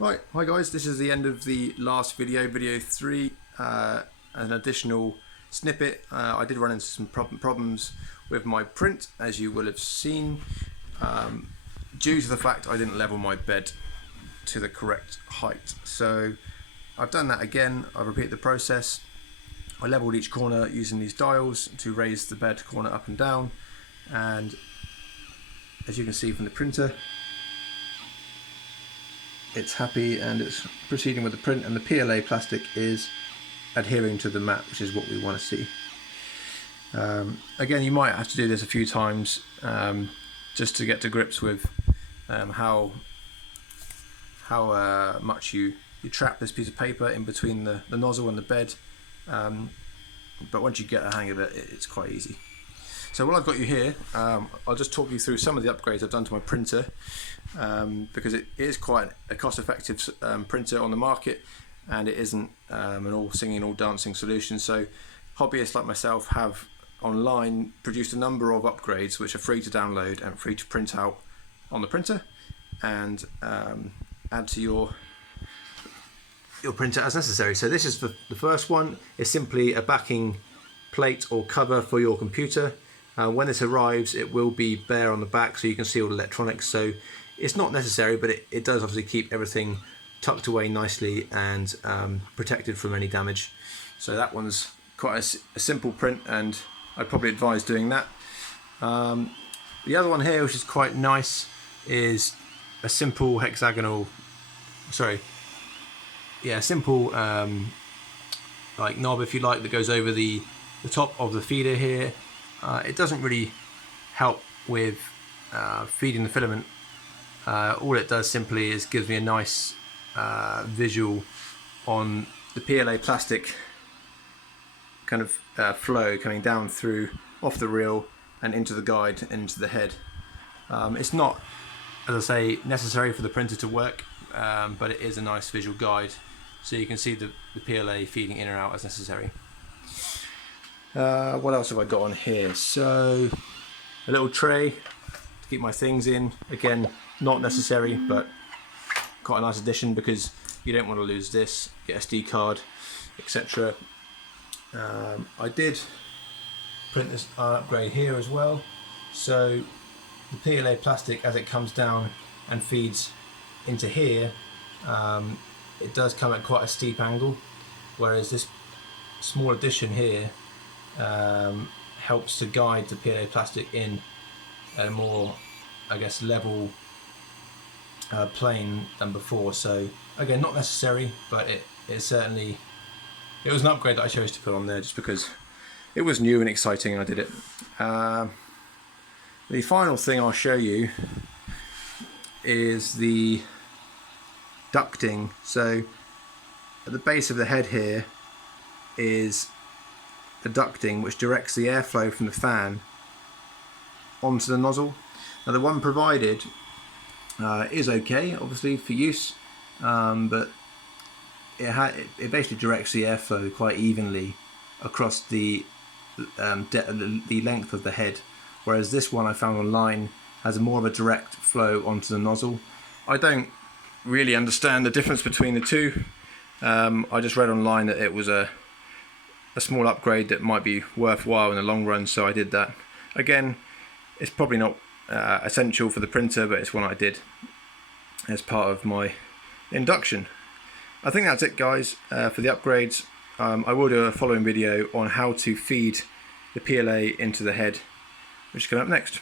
Right, hi guys, this is the end of the last video 3, an additional snippet. I did run into some problems with my print, as you will have seen, due to the fact I didn't level my bed to the correct height. So I've done that again. I repeated the process. I leveled each corner using these dials to raise the bed corner up and down, and as you can see from the printer, it's happy and it's proceeding with the print, and the PLA plastic is adhering to the mat, which is what we want to see. Again, you might have to do this a few times just to get to grips with how much you trap this piece of paper in between the nozzle and the bed, but once you get the hang of it, it's quite easy. So while I've got you here, I'll just talk you through some of the upgrades I've done to my printer, because it is quite a cost-effective printer on the market, and it isn't an all singing, all dancing solution. So hobbyists like myself have online produced a number of upgrades which are free to download and free to print out on the printer and add to your printer as necessary. So this is the first one. It's simply a backing plate or cover for your computer. When this arrives, it will be bare on the back, so you can see all the electronics. So it's not necessary, but it does obviously keep everything tucked away nicely and protected from any damage. So that one's quite a simple print, and I'd probably advise doing that. The other one here, which is quite nice, is a simple hexagonal, simple like knob, if you like, that goes over the top of the feeder here. It doesn't really help with feeding the filament. All it does simply is gives me a nice visual on the PLA plastic kind of flow coming down through off the reel and into the guide and into the head. It's not, as I say, necessary for the printer to work, but it is a nice visual guide, so you can see the PLA feeding in or out as necessary. What else have I got on here? So a little tray to keep my things in. Again, not necessary, but quite a nice addition because you don't want to lose this, get a SD card, etc. I did print this upgrade here as well. So the PLA plastic, as it comes down and feeds into here, it does come at quite a steep angle, whereas this small addition here helps to guide the PLA plastic in a more, I guess, level plane than before. So again, not necessary, but it was an upgrade that I chose to put on there just because it was new and exciting and I did it. The final thing I'll show you is the ducting. So at the base of the head here is the ducting, which directs the airflow from the fan onto the nozzle. Now the one provided is okay, obviously, for use, but it basically directs the airflow quite evenly across the length of the head, whereas this one I found online has more of a direct flow onto the nozzle. I don't really understand the difference between the two. I just read online that it was a small upgrade that might be worthwhile in the long run, so I did that. Again, it's probably not essential for the printer, but it's one I did as part of my induction. I think that's it, guys, for the upgrades. I will do a following video on how to feed the PLA into the head, which is coming up next.